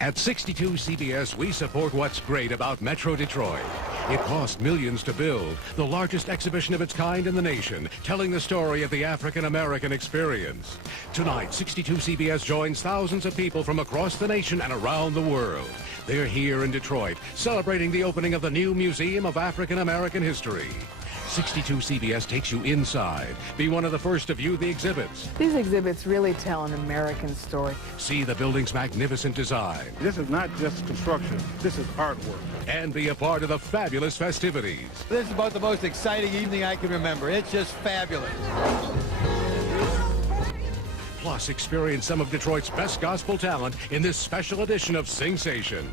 At 62 CBS, we support what's great about Metro Detroit. It cost millions to build, the largest exhibition of its kind in the nation, telling the story of the African-American experience. Tonight, 62 CBS joins thousands of people from across the nation and around the world. They're here in Detroit, celebrating the opening of the new Museum of African-American History. 62 CBS takes you inside. Be one of the first to view the exhibits. These exhibits really tell an American story. See the building's magnificent design. This is not just construction, this is artwork. And be a part of the fabulous festivities. This is about the most exciting evening I can remember. It's just fabulous. Plus, experience some of Detroit's best gospel talent in this special edition of Sing-Sation.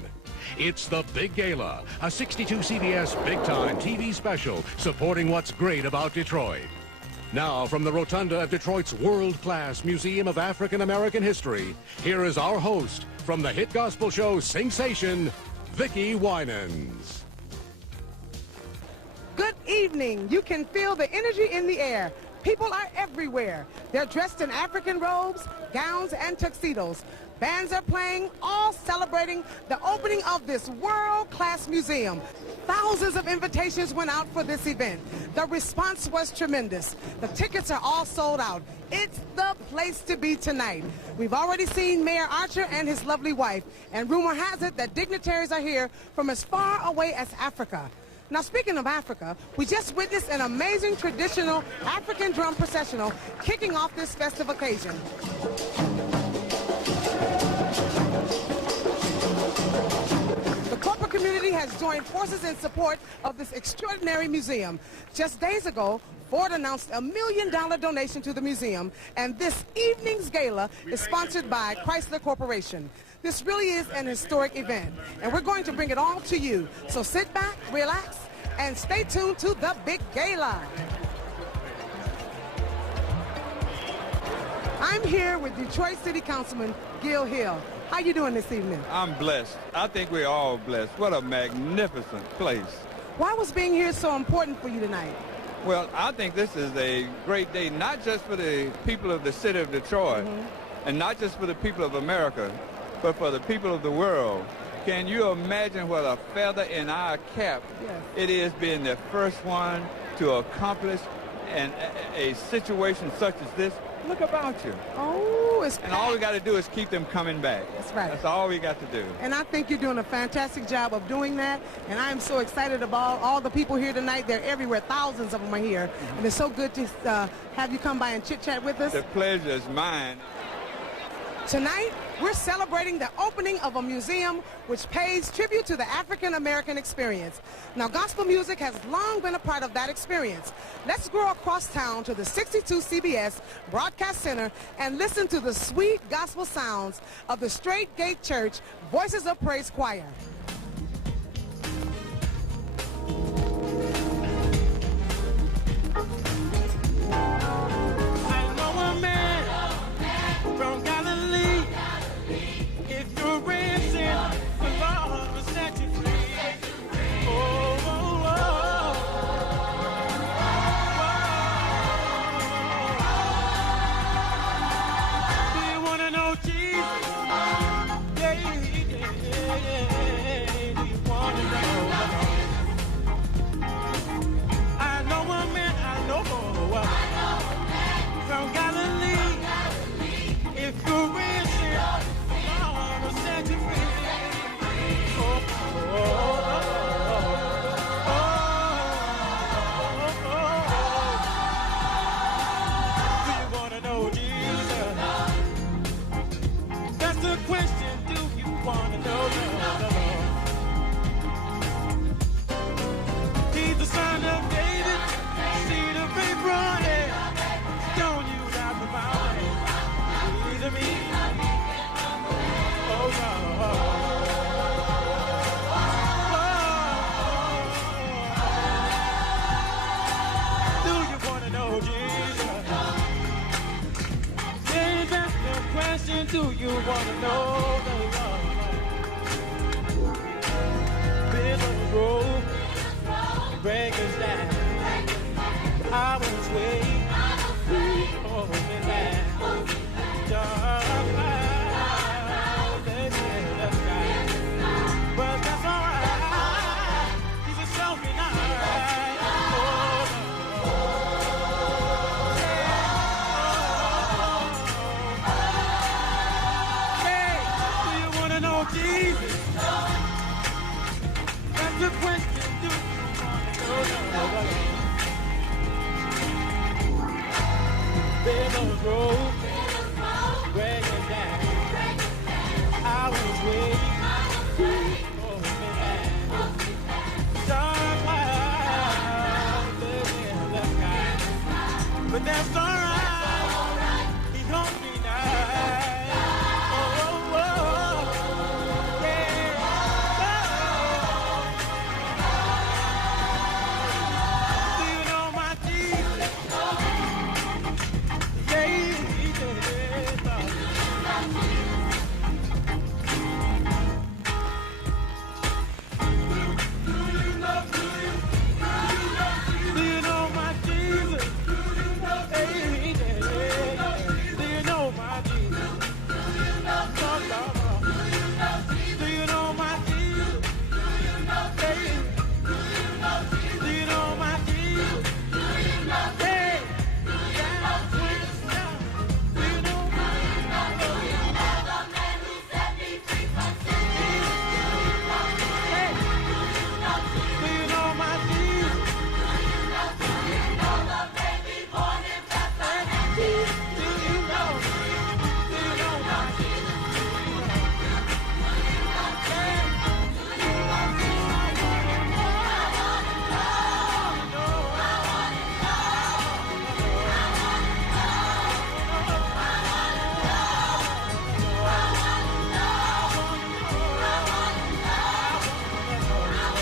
It's the Big Gala, a 62 CBS big-time TV special supporting what's great about Detroit. Now, from the rotunda of Detroit's world-class Museum of African-American History, here is our host from the hit gospel show Sing-Sation, Vickie Winans. Good evening. You can feel the energy in the air. People are everywhere. They're dressed in African robes, gowns, and tuxedos. Bands are playing, all celebrating the opening of this world-class museum. Thousands of invitations went out for this event. The response was tremendous. The tickets are all sold out. It's the place to be tonight. We've already seen Mayor Archer and his lovely wife, and rumor has it that dignitaries are here from as far away as Africa. Now, speaking of Africa, we just witnessed an amazing traditional African drum processional kicking off this festive occasion. The corporate community has joined forces in support of this extraordinary museum. Just days ago, Ford announced a $1 million donation to the museum, and this evening's gala is sponsored by Chrysler Corporation. This really is an historic event, and we're going to bring it all to you. So sit back, relax, and stay tuned to the Big Gala. I'm here with Detroit City Councilman Gil Hill. How you doing this evening? I'm blessed. I think we're all blessed. What a magnificent place. Why was being here so important for you tonight? Well, I think this is a great day, not just for the people of the city of Detroit, and not just for the people of America, but for the people of the world. Can you imagine what a feather in our cap it is being the first one to accomplish a situation such as this? Look about you. Oh, it's And all we got to do is keep them coming back. That's right. That's all we got to do. And I think you're doing a fantastic job of doing that. And I'm so excited about all the people here tonight. They're everywhere. Thousands of them are here. And it's so good to have you come by and chit-chat with us. The pleasure is mine. Tonight, we're celebrating the opening of a museum which pays tribute to the African-American experience. Now, gospel music has long been a part of that experience. Let's go across town to the 62 CBS Broadcast Center and listen to the sweet gospel sounds of the Straight Gate Church Voices of Praise Choir. I know a man from Galilee. If you're risen, the Lord will set you free. Oh, oh, oh. Do you want to know Jesus? Yeah, yeah, yeah.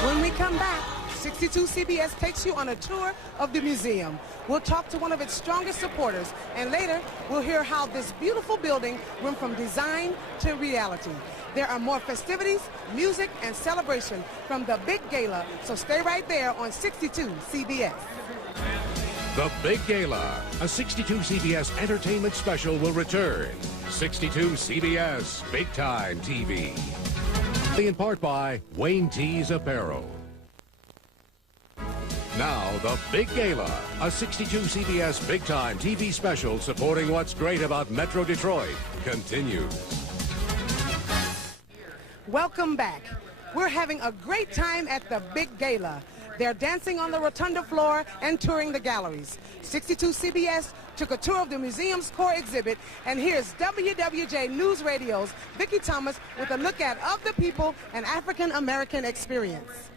When we come back, 62 CBS takes you on a tour of the museum. We'll talk to one of its strongest supporters, and later we'll hear how this beautiful building went from design to reality. There are more festivities, music, and celebration from the Big Gala, so stay right there on 62 CBS. The Big Gala, a 62 CBS entertainment special, will return. 62 CBS, Big Time TV. In part by Wayne T's Apparel. Now, the Big Gala, a 62 CBS Big Time TV special supporting what's great about Metro Detroit, continues. Welcome back. We're having a great time at the Big Gala. They're dancing on the rotunda floor and touring the galleries. 62 CBS took a tour of the museum's core exhibit, and here's WWJ News Radio's Vickie Thomas with a look at Of the People and African American Experience.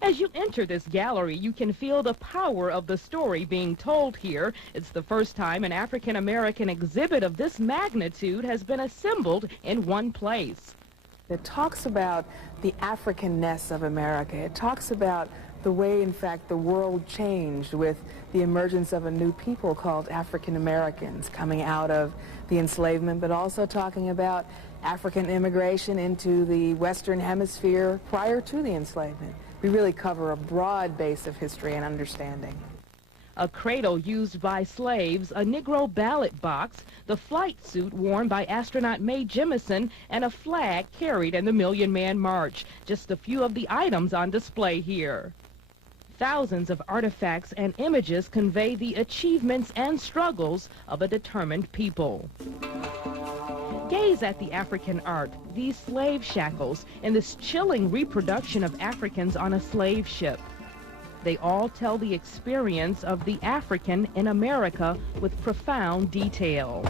As you enter this gallery, you can feel the power of the story being told here. It's the first time an African American exhibit of this magnitude has been assembled in one place. It talks about the Africanness of America. It talks about the way, in fact, the world changed with the emergence of a new people called African Americans coming out of the enslavement, but also talking about African immigration into the Western Hemisphere prior to the enslavement. We really cover a broad base of history and understanding. A cradle used by slaves, a Negro ballot box, the flight suit worn by astronaut Mae Jemison, and a flag carried in the Million Man March. Just a few of the items on display here. Thousands of artifacts and images convey the achievements and struggles of a determined people. Gaze at the African art, these slave shackles, and this chilling reproduction of Africans on a slave ship. They all tell the experience of the African in America with profound detail.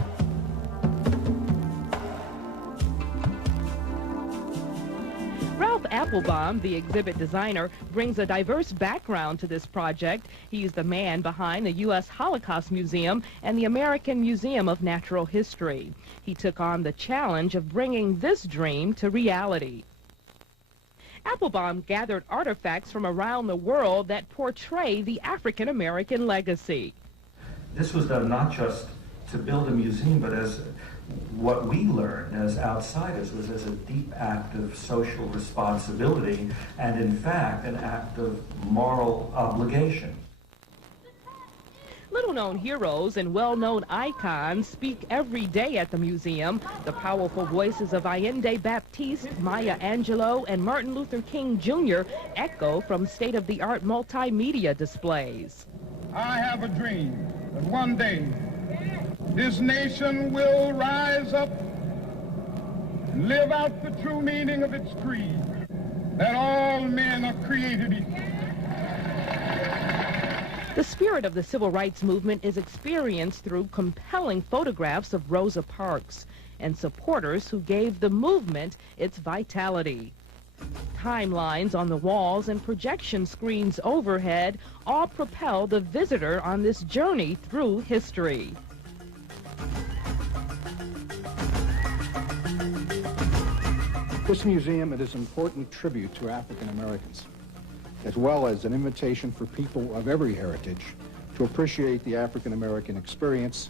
Ralph Applebaum, the exhibit designer, brings a diverse background to this project. He's the man behind the U.S. Holocaust Museum and the American Museum of Natural History. He took on the challenge of bringing this dream to reality. Applebaum gathered artifacts from around the world that portray the African American legacy. This was done not just to build a museum, but as what we learned as outsiders was as a deep act of social responsibility and, in fact, an act of moral obligation. Little-known heroes and well-known icons speak every day at the museum. The powerful voices of Allende Baptiste, Maya Angelou, and Martin Luther King Jr. echo from state-of-the-art multimedia displays. I have a dream that one day this nation will rise up and live out the true meaning of its creed, that all men are created equal. The spirit of the civil rights movement is experienced through compelling photographs of Rosa Parks and supporters who gave the movement its vitality. Timelines on the walls and projection screens overhead all propel the visitor on this journey through history. This museum is an important tribute to African Americans, as well as an invitation for people of every heritage to appreciate the African American experience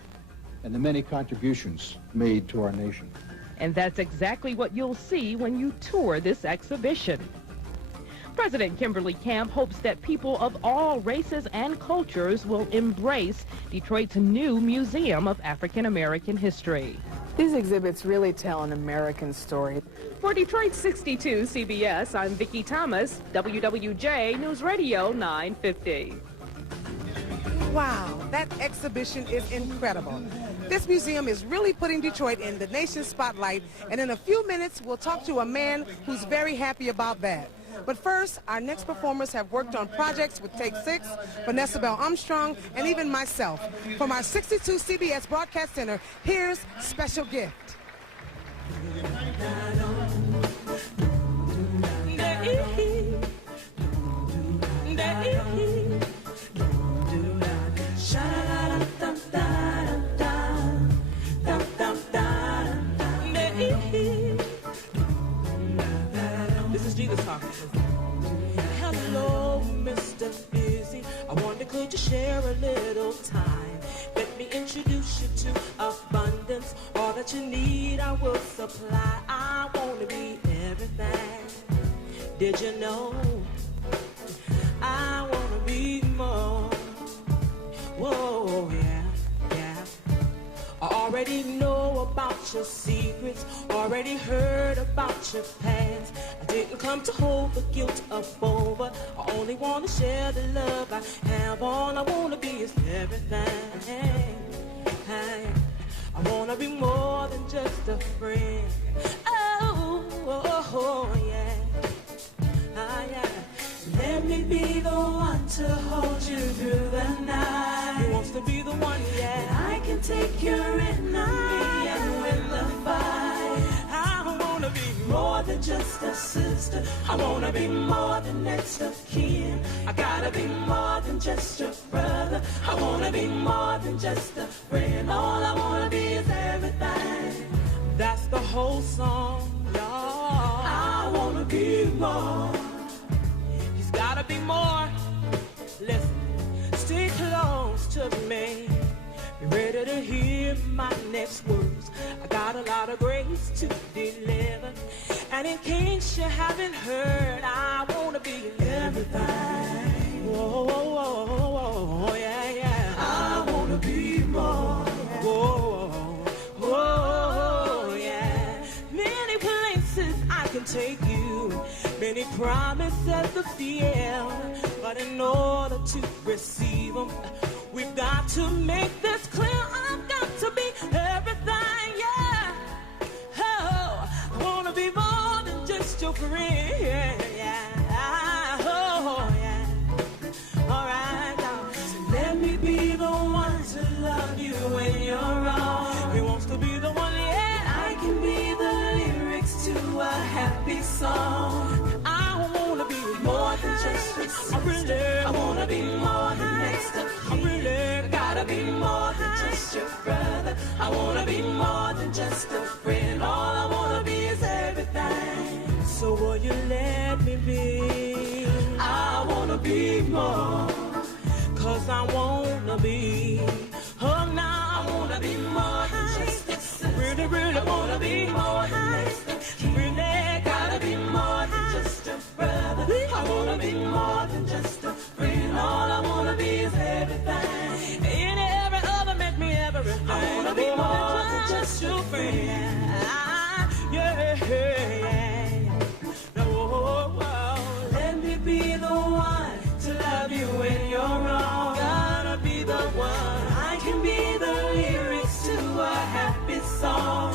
and the many contributions made to our nation. And that's exactly what you'll see when you tour this exhibition. President Kimberly Camp hopes that people of all races and cultures will embrace Detroit's new Museum of African American History. These exhibits really tell an American story. For Detroit 62 CBS, I'm Vickie Thomas, WWJ News Radio 950. Wow, that exhibition is incredible. This museum is really putting Detroit in the nation's spotlight, and in a few minutes, we'll talk to a man who's very happy about that. But first, our next performers have worked on projects with Take 6, Vanessa Bell Armstrong, and even myself. From our 62 CBS Broadcast Center, here's Special Gift. This is let's talk. Hello, Mr. Busy. I wonder, could you share a little time? Let me introduce you to abundance. All that you need, I will supply. I want to be everything. Did you know? I want to be more. Whoa, yeah, yeah. I already know about your secrets, already heard about your past. I didn't come to hold the guilt up over. I only want to share the love I have. All I want to be is everything. I want to be more than just a friend. Oh, yeah. Yeah. Let me be the one to hold you through the night. He wants to be the one, yeah. And I can take your enemy and win the fight. I wanna be more than just a sister. I wanna be more than next of kin. I gotta be more than just your brother. I wanna be more than just a friend. All I wanna be is everything. That's the whole song, y'all. I wanna be more. Gotta be more. Listen, stay close to me. Be ready to hear my next words. I got a lot of grace to deliver. And in case you haven't heard, I wanna be everything. Whoa, whoa, whoa, whoa, yeah, yeah. I wanna be more. Whoa, whoa, yeah. Many places I can take you. Many promises to feel, but in order to receive them, we've got to make this clear. I've got to be everything, yeah. Oh, I want to be more than just your friend, yeah. Oh, yeah. All right, now. So let me be the one to love you when you're wrong. He wants to be the one, yeah. I can be the lyrics to a happy song. More than just a sister. I wanna be more than next of kin. I gotta be more than just your brother. I wanna be more than just a friend. All I wanna be is everything. So will you let me be? I wanna be more. Cause I wanna be. Oh, now I wanna be more than just a sister. Really, really I wanna be more than next of kin. Really gotta be more than just a brother. I wanna be more than just a friend. All I wanna be is everything. And every other make me everything. I wanna be more than just your friend. Yeah, yeah. No, let me be the one to love you when you're wrong. Gotta be the one. I can be the lyrics to a happy song.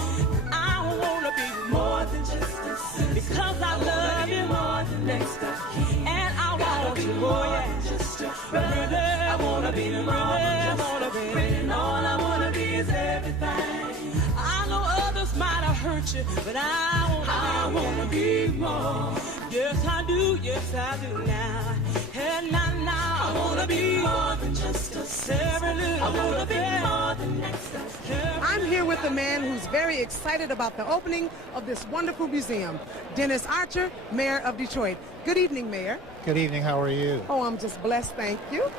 I wanna be more than just a sister. Because I love you more than next of kin. And I wanna be more than just a brother. I wanna be more than just a friend. All I wanna be is everything. I know others might have hurt you, but I wanna be more. Yes, I do, yes, I do now. And now I wanna be more than just a sister. I wanna be more than next of kin. I'm here with a man who's very excited about the opening of this wonderful museum, Dennis Archer, Mayor of Detroit. Good evening, Mayor. Good evening. How are you? Oh, I'm just blessed, thank you.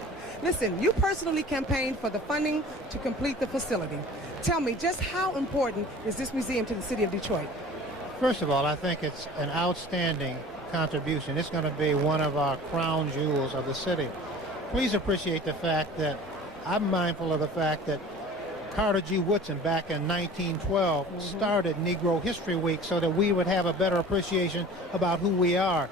Listen, you personally campaigned for the funding to complete the facility. Tell me, just how important is this museum to the city of Detroit? First of all, I think it's an outstanding contribution. It's going to be one of our crown jewels of the city. Please appreciate the fact that I'm mindful of the fact that Carter G. Woodson back in 1912 started Negro History Week so that we would have a better appreciation about who we are.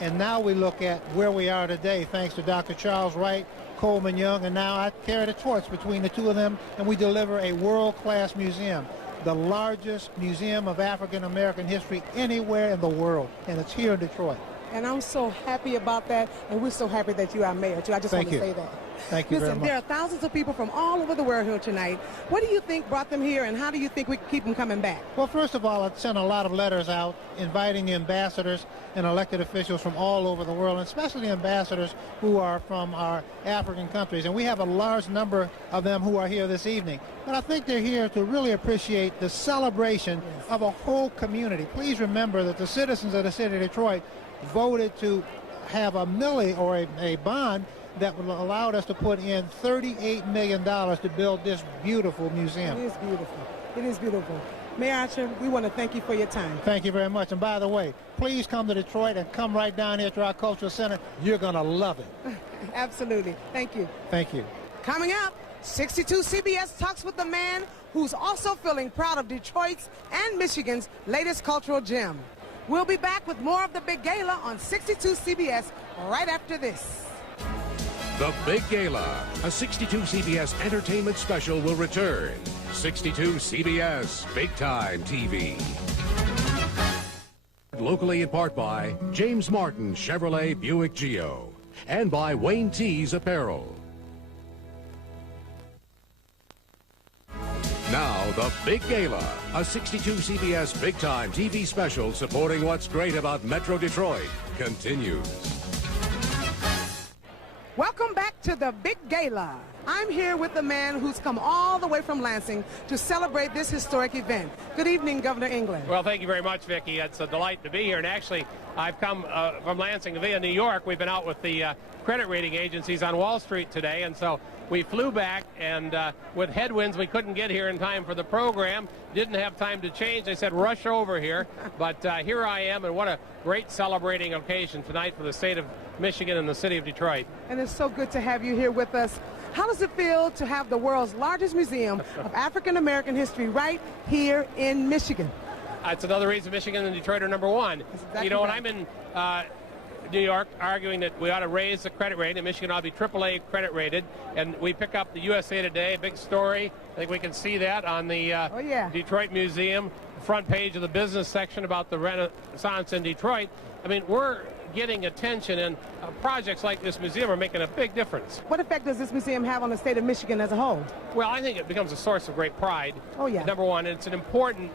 And now we look at where we are today, thanks to Dr. Charles Wright, Coleman Young, and now I carry the torch between the two of them, and we deliver a world-class museum, the largest museum of African American history anywhere in the world, and it's here in Detroit. And I'm so happy about that, and we're so happy that you are mayor, too. I just want to say that. Thank you very Listen, much. there are thousands of people from all over the world here tonight. What do you think brought them here, and how do you think we can keep them coming back? Well, first of all, I've sent a lot of letters out inviting the ambassadors and elected officials from all over the world, and especially the ambassadors who are from our African countries. And we have a large number of them who are here this evening. But I think they're here to really appreciate the celebration of a whole community. Please remember that the citizens of the city of Detroit voted to have a millie or a bond that would allowed us to put in $38 million to build this beautiful museum. It is beautiful. It is beautiful. Mayor Archer, we want to thank you for your time. Thank you very much. And by the way, please come to Detroit and come right down here to our cultural center. You're going to love it. Absolutely. Thank you. Thank you. Coming up, 62 CBS talks with the man who's also feeling proud of Detroit's and Michigan's latest cultural gem. We'll be back with more of the Big Gala on 62 CBS right after this. The Big Gala, a 62 CBS entertainment special, will return. 62 CBS Big Time TV. Locally in part by James Martin Chevrolet Buick Geo and by Wayne T's Apparel. Now, the Big Gala, a 62 CBS Big Time TV special supporting what's great about Metro Detroit, continues. Welcome back to the Big Gala. I'm here with the man who's come all the way from Lansing to celebrate this historic event. Good evening, Governor England. Well, thank you very much, Vickie. It's a delight to be here. And actually, I've come from Lansing via New York. We've been out with the credit rating agencies on Wall Street today. And so we flew back, and with headwinds, we couldn't get here in time for the program. Didn't have time to change. They said, rush over here. But here I am, and what a great celebrating occasion tonight for the state of Michigan and the city of Detroit. And it's so good to have you here with us. How does it feel to have the world's largest museum of African American history right here in Michigan? It's another reason Michigan and Detroit are number one. Exactly you know, when right. I'm in New York arguing that we ought to raise the credit rating, and Michigan ought to be AAA credit rated, and we pick up the USA Today, big story. I think we can see that on the Detroit Museum front page of the business section about the Renaissance in Detroit. I mean, we're getting attention, and projects like this museum are making a big difference. What effect does this museum have on the state of Michigan as a whole? Well, I think it becomes a source of great pride. Oh, yeah. Number one, it's an important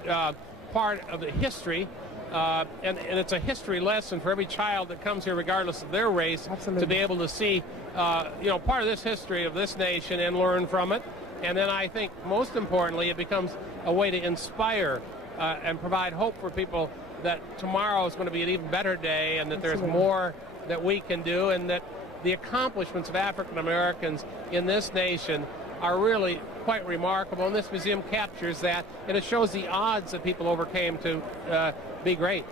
part of the history, and it's a history lesson for every child that comes here, regardless of their race, to be able to see, part of this history of this nation and learn from it. And then I think, most importantly, it becomes a way to inspire and provide hope for people that tomorrow is going to be an even better day, and that there's more that we can do, and that the accomplishments of African Americans in this nation are really quite remarkable, and this museum captures that, and it shows the odds that people overcame to be great.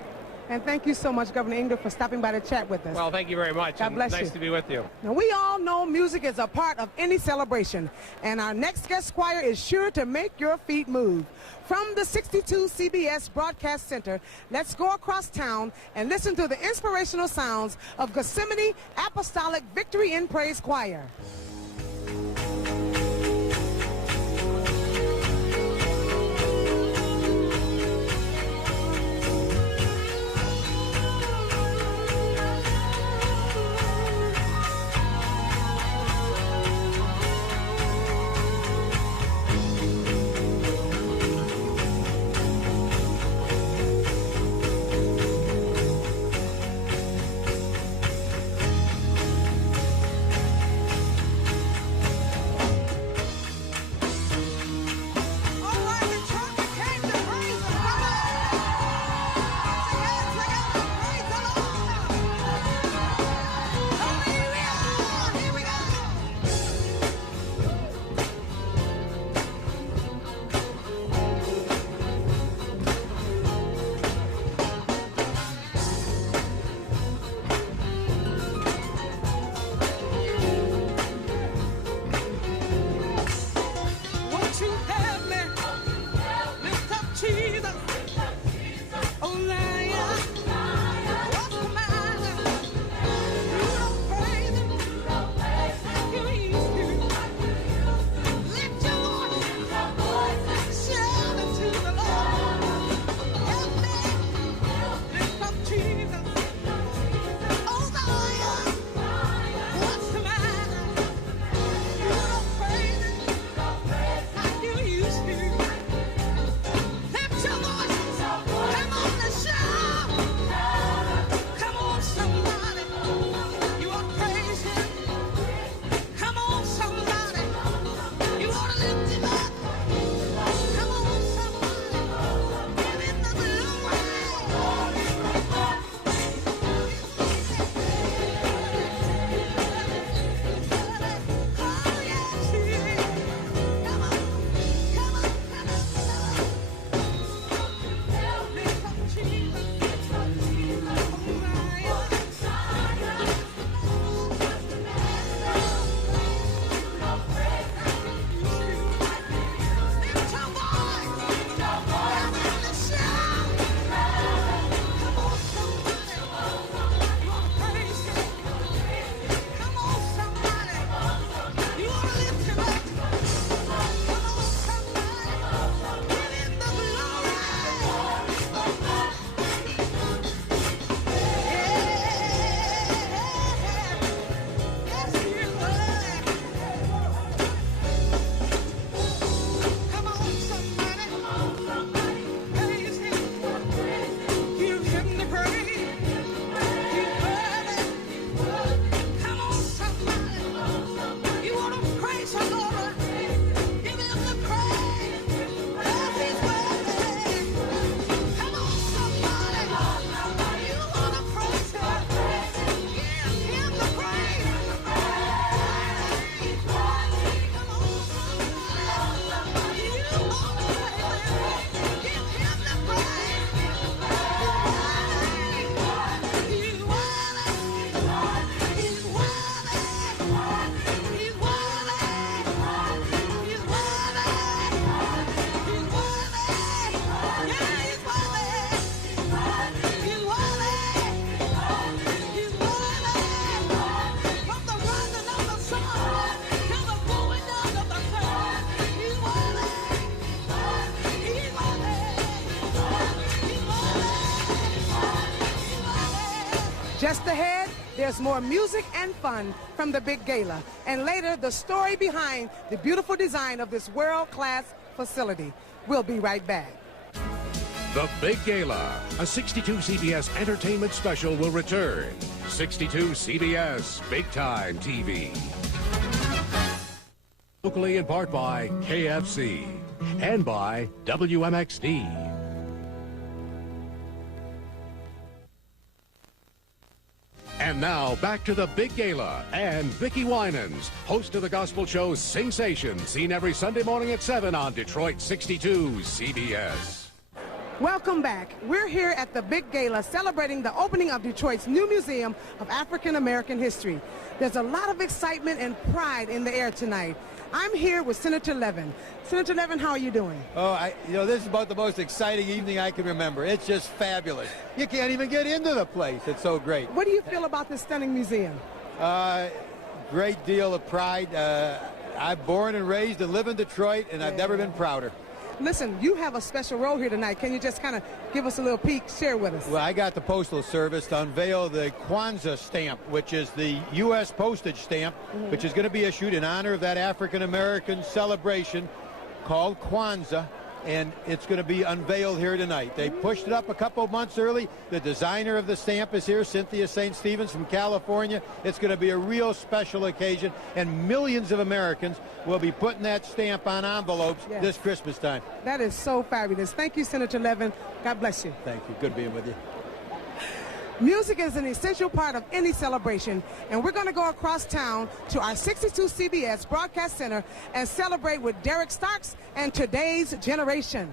And thank you so much, Governor England, for stopping by to chat with us. Well, thank you very much. God bless nice you. to be with you. Now, we all know music is a part of any celebration, and our next guest choir is sure to make your feet move. From the 62 CBS Broadcast Center, let's go across town and listen to the inspirational sounds of Gethsemane Apostolic Victory in Praise Choir. Just ahead, there's more music and fun from the Big Gala. And later, the story behind the beautiful design of this world-class facility. We'll be right back. The Big Gala, a 62 CBS entertainment special, will return. 62 CBS, Big Time TV. Locally in part by KFC and by WMXD. And now, back to the Big Gala and Vickie Winans, host of the gospel show Sing-Sation, seen every Sunday morning at 7 on Detroit 62 CBS. Welcome back. We're here at the Big Gala celebrating the opening of Detroit's new Museum of African American History. There's a lot of excitement and pride in the air tonight. I'm here with Senator Levin. Senator Levin, how are you doing? Oh, this is about the most exciting evening I can remember. It's just fabulous. You can't even get into the place. It's so great. What do you feel about this stunning museum? Great deal of pride. I'm born and raised and live in Detroit, and I've never been prouder. Listen, you have a special role here tonight. Can you just kind of give us a little peek, share with us? Well, I got the Postal Service to unveil the Kwanzaa stamp, which is the U.S. postage stamp, which is going to be issued in honor of that African-American celebration called Kwanzaa, and it's going to be unveiled here tonight. They pushed it up a couple of months early. The designer of the stamp is here, Cynthia St. Stevens from California. It's going to be a real special occasion, and millions of Americans will be putting that stamp on envelopes this Christmas time. That is so fabulous. Thank you, Senator Levin. God bless you. Thank you. Good being with you. Music is an essential part of any celebration, and we're going to go across town to our 62 CBS Broadcast Center and celebrate with Derrick Starks and today's generation.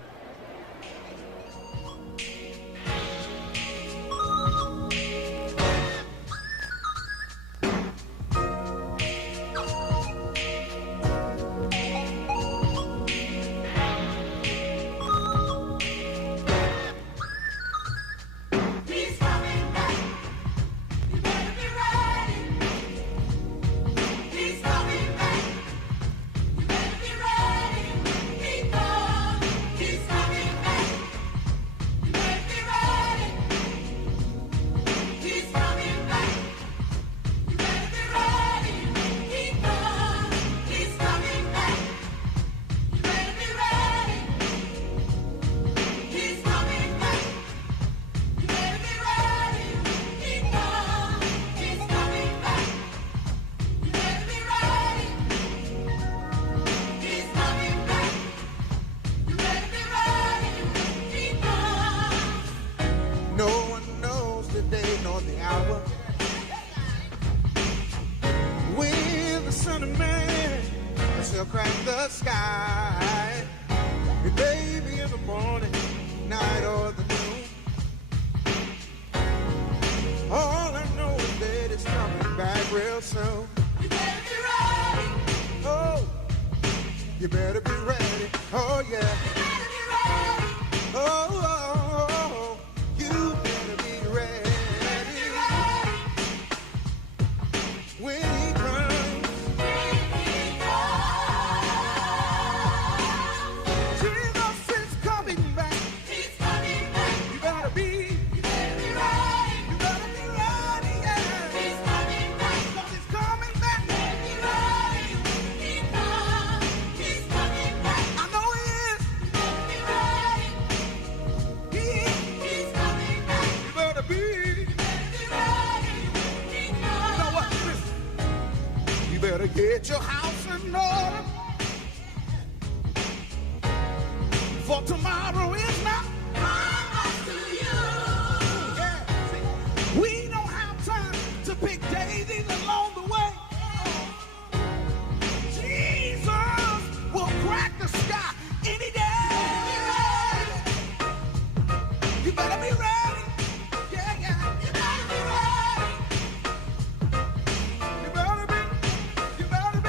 Get your house in order, for tomorrow is not promised to you. Yeah. See, we don't have time to pick daisies along the way. Jesus will crack the sky any day. You better be ready. Yeah, yeah. You better be ready. You better be. You better be.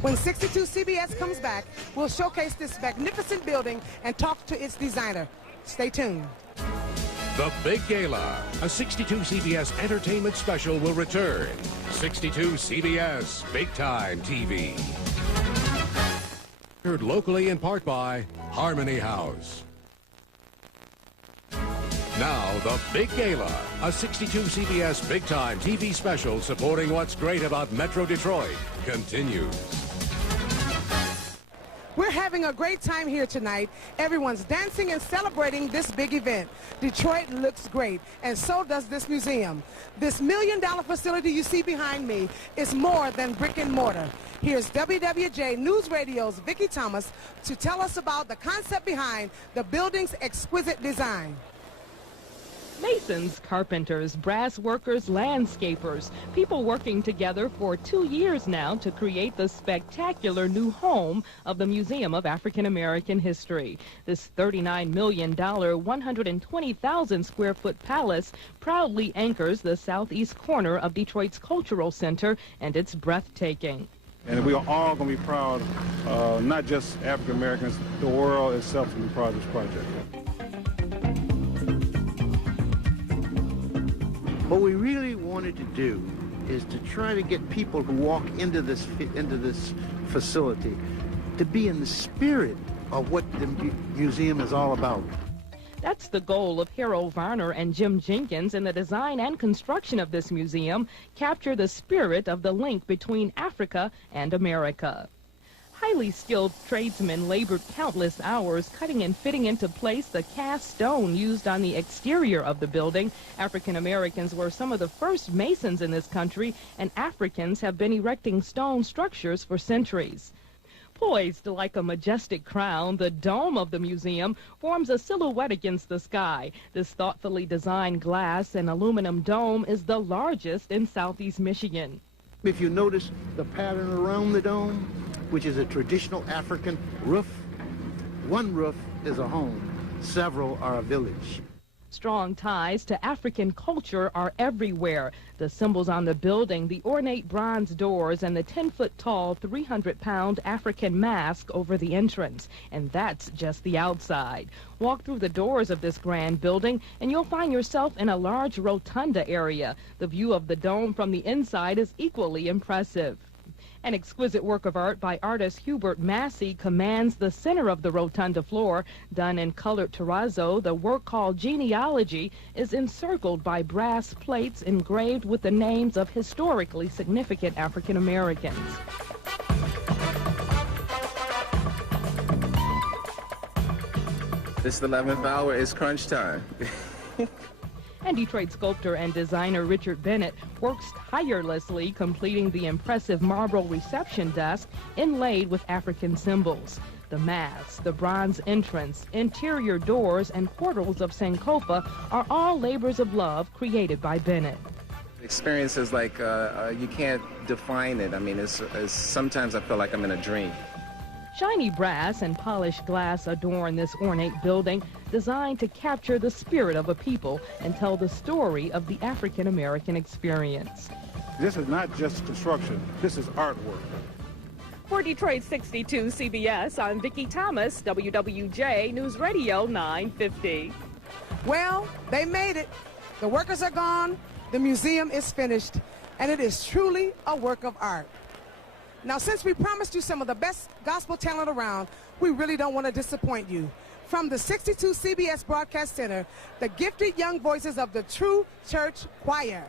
When 62 CBS comes back, we'll showcase this magnificent building and talk to its designer. Stay tuned. The Big Gala, a 62 CBS entertainment special, will return. 62 CBS, Big Time TV. Heard locally in part by Harmony House. Now, the Big Gala, a 62 CBS Big Time TV special supporting what's great about Metro Detroit, continues. We're having a great time here tonight. Everyone's dancing and celebrating this big event. Detroit looks great, and so does this museum. This $1 million facility you see behind me is more than brick and mortar. Here's WWJ News Radio's Vickie Thomas to tell us about the concept behind the building's exquisite design. Masons, carpenters, brass workers, landscapers, people working together for 2 years now to create the spectacular new home of the Museum of African American History. This $39 million, 120,000 square foot palace proudly anchors the southeast corner of Detroit's cultural center, and it's breathtaking. And we are all going to be proud, not just African Americans, the world itself will be proud of this project. What we really wanted to do is to try to get people who walk into this facility to be in the spirit of what the museum is all about. That's the goal of Harold Varner and Jim Jenkins in the design and construction of this museum, capture the spirit of the link between Africa and America. Highly skilled tradesmen labored countless hours cutting and fitting into place the cast stone used on the exterior of the building. African Americans were some of the first masons in this country, and Africans have been erecting stone structures for centuries. Poised like a majestic crown, the dome of the museum forms a silhouette against the sky. This thoughtfully designed glass and aluminum dome is the largest in southeast Michigan. If you notice the pattern around the dome, which is a traditional African roof, one roof is a home, several are a village. Strong ties to African culture are everywhere. The symbols on the building, the ornate bronze doors, and the 10-foot-tall, 300-pound African mask over the entrance. And that's just the outside. Walk through the doors of this grand building, and you'll find yourself in a large rotunda area. The view of the dome from the inside is equally impressive. An exquisite work of art by artist Hubert Massey commands the center of the rotunda floor. Done in colored terrazzo, the work called Genealogy is encircled by brass plates engraved with the names of historically significant African Americans. This 11th hour is crunch time. And Detroit sculptor and designer Richard Bennett works tirelessly completing the impressive marble reception desk inlaid with African symbols. The mask, the bronze entrance, interior doors, and portals of Sankofa are all labors of love created by Bennett. Experience is like, you can't define it. I mean, it's sometimes I feel like I'm in a dream. Shiny brass and polished glass adorn this ornate building, designed to capture the spirit of a people and tell the story of the African American experience. This is not just construction, this is artwork. For Detroit 62 CBS, I'm Vickie Thomas, WWJ News Radio 950. Well, they made it. The workers are gone, the museum is finished, and it is truly a work of art. Now, since we promised you some of the best gospel talent around, we really don't want to disappoint you. From the 62 CBS Broadcast Center, the gifted young voices of the True Church Choir.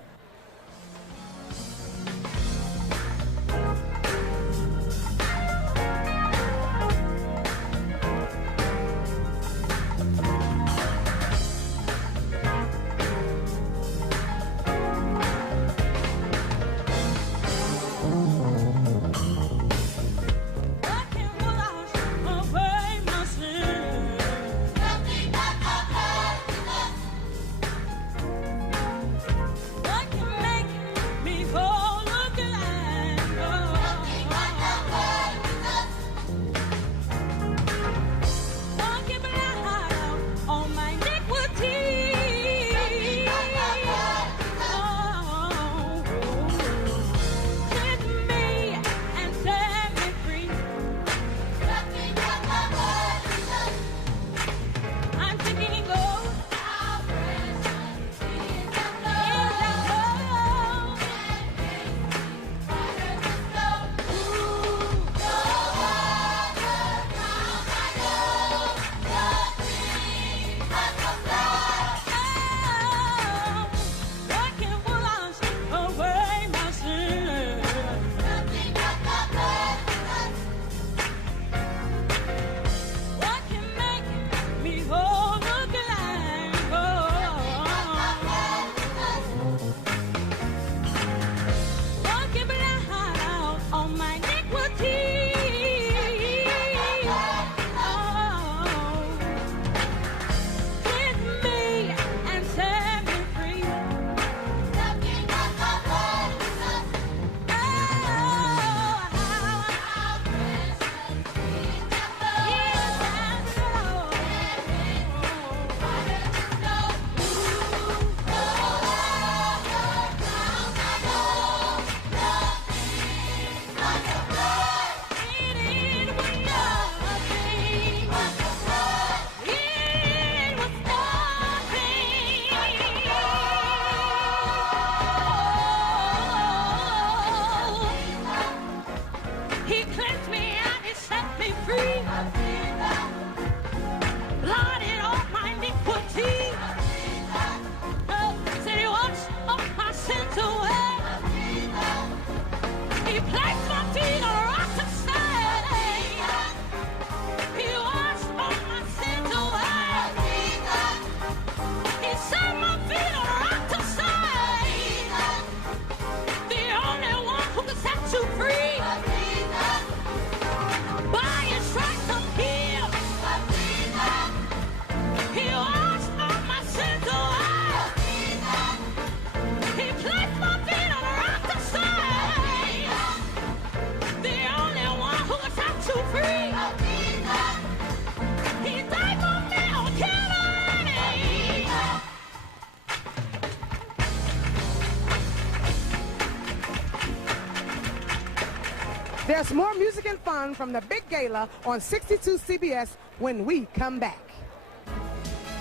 There's more music and fun from the Big Gala on 62 CBS when we come back.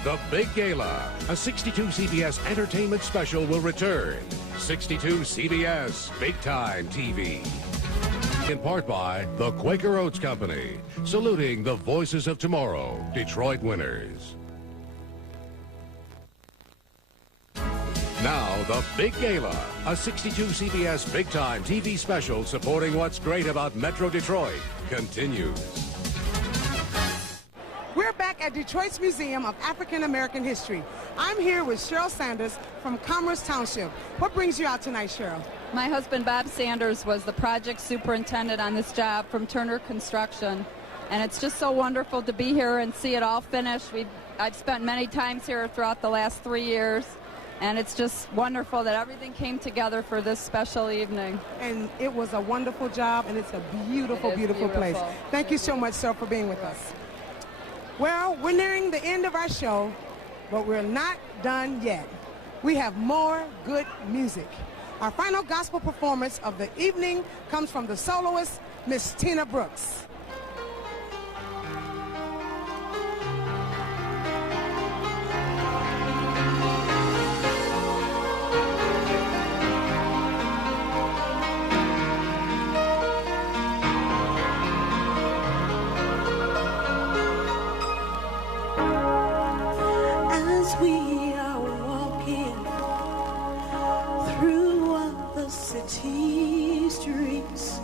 The Big Gala, a 62 CBS entertainment special, will return. 62 CBS Big Time TV. In part by the Quaker Oats Company, saluting the voices of tomorrow, Detroit winners. Now, the Big Gala, a 62 CBS Big Time TV special supporting what's great about Metro Detroit, continues. We're back at Detroit's Museum of African American History. I'm here with Cheryl Sanders from Commerce Township. What brings you out tonight, Cheryl? My husband, Bob Sanders, was the project superintendent on this job from Turner Construction. And it's just so wonderful to be here and see it all finished. I've spent many times here throughout the last 3 years. And it's just wonderful that everything came together for this special evening. And it was a wonderful job, and it's a beautiful, beautiful place. Thank you so much, sir, for being with us. Well, we're nearing the end of our show, but we're not done yet. We have more good music. Our final gospel performance of the evening comes from the soloist, Miss Tina Brooks. We are walking through all the city streets,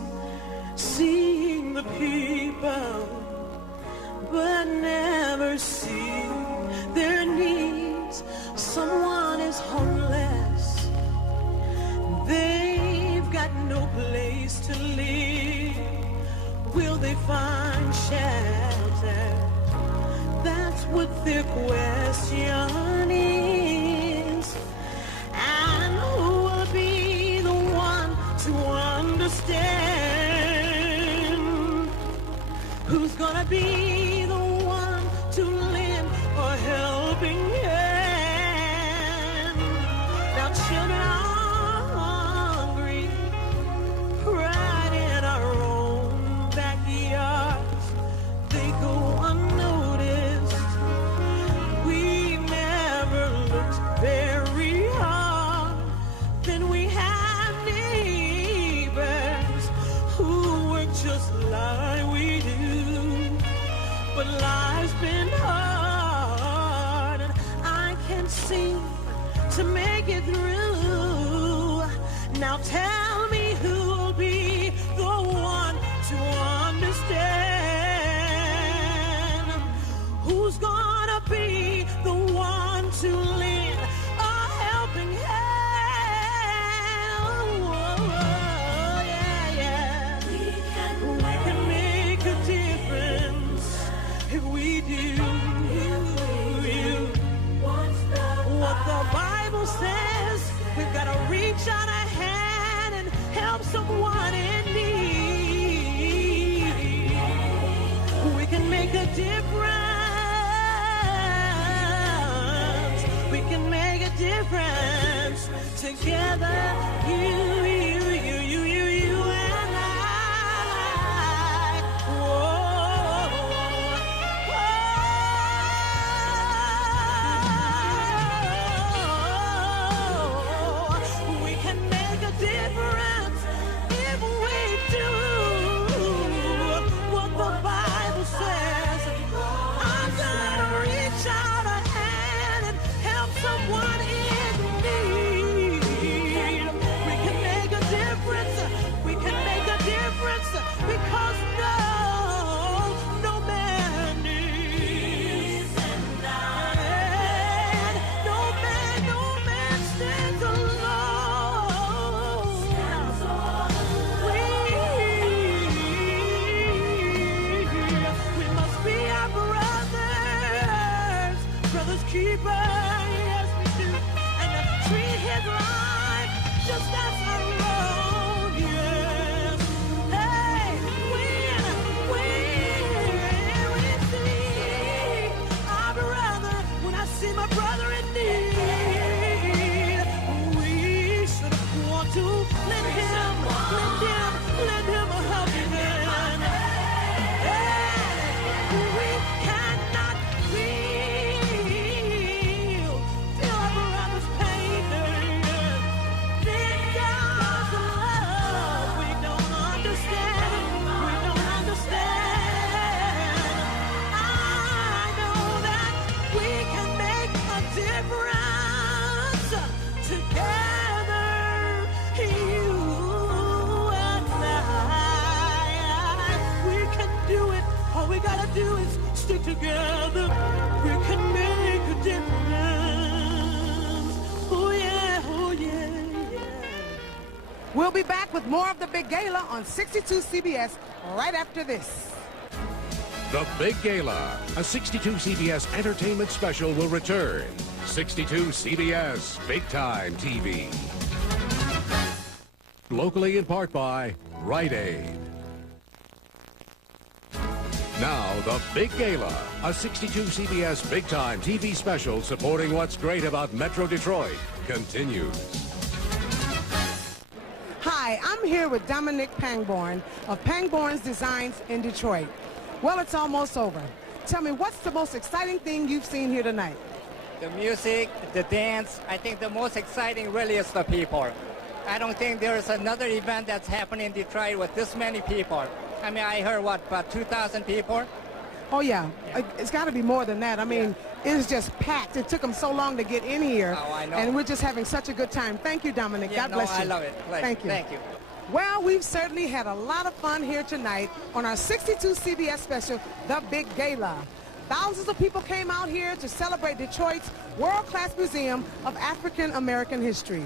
seeing the people, but never see their needs. Someone is homeless, they've got no place to live. Will they find shelter? That's what their question is. And who will be the one to understand? Who's gonna be the one to lend a helping hand? Now children are hungry right in our own backyards. They go unnoticed. Very hard. Then we have neighbors who work just like we do, but life's been hard, and I can't seem to make it through. Now tell me who'll be the one to understand. Who's gonna be the one to lend a helping hand? Oh, yeah, yeah. We can make a difference if we do what the Bible says. We've got to reach out a hand and together, we can make a difference. Oh yeah, oh yeah, yeah. We'll be back with more of the Big Gala on 62 CBS right after this. The Big Gala, a 62 CBS entertainment special, will return. 62 CBS Big Time TV. Locally in part by Rite Aid. Now, the Big Gala, a 62 CBS Big Time TV special supporting what's great about Metro Detroit, continues. Hi, I'm here with Dominic Pangborn of Pangborn's Designs in Detroit. Well, it's almost over. Tell me, what's the most exciting thing you've seen here tonight? The music, the dance. I think the most exciting really is the people. I don't think there is another event that's happening in Detroit with this many people. I mean, I heard, what, about 2,000 people? Oh, yeah. It's got to be more than that. I mean, it's just packed. It took them so long to get in here. Oh, I know. And we're just having such a good time. Thank you, Dominic. Yeah, God bless you. I love it. Thank you. Thank you. Well, we've certainly had a lot of fun here tonight on our 62 CBS special, The Big Gala. Thousands of people came out here to celebrate Detroit's world-class museum of African American history.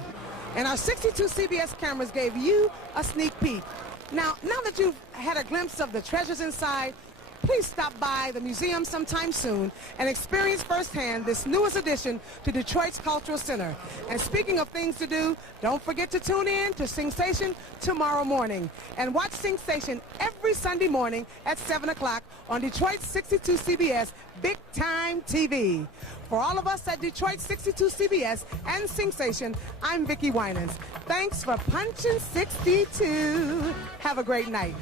And our 62 CBS cameras gave you a sneak peek. Now that you've had a glimpse of the treasures inside, please stop by the museum sometime soon and experience firsthand this newest addition to Detroit's Cultural Center. And speaking of things to do, don't forget to tune in to Sing Station tomorrow morning. And watch Sing Station every Sunday morning at 7 o'clock on Detroit 62 CBS Big Time TV. For all of us at Detroit 62 CBS and Sing Station, I'm Vickie Winans. Thanks for punching 62. Have a great night.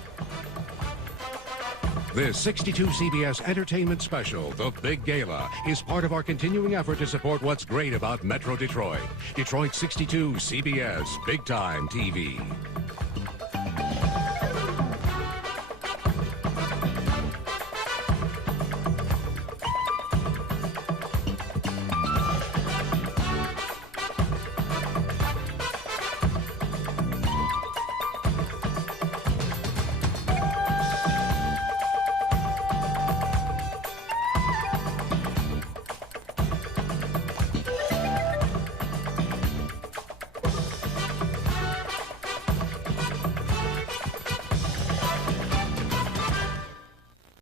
This 62 CBS entertainment special, The Big Gala, is part of our continuing effort to support what's great about Metro Detroit. Detroit 62 CBS Big Time TV.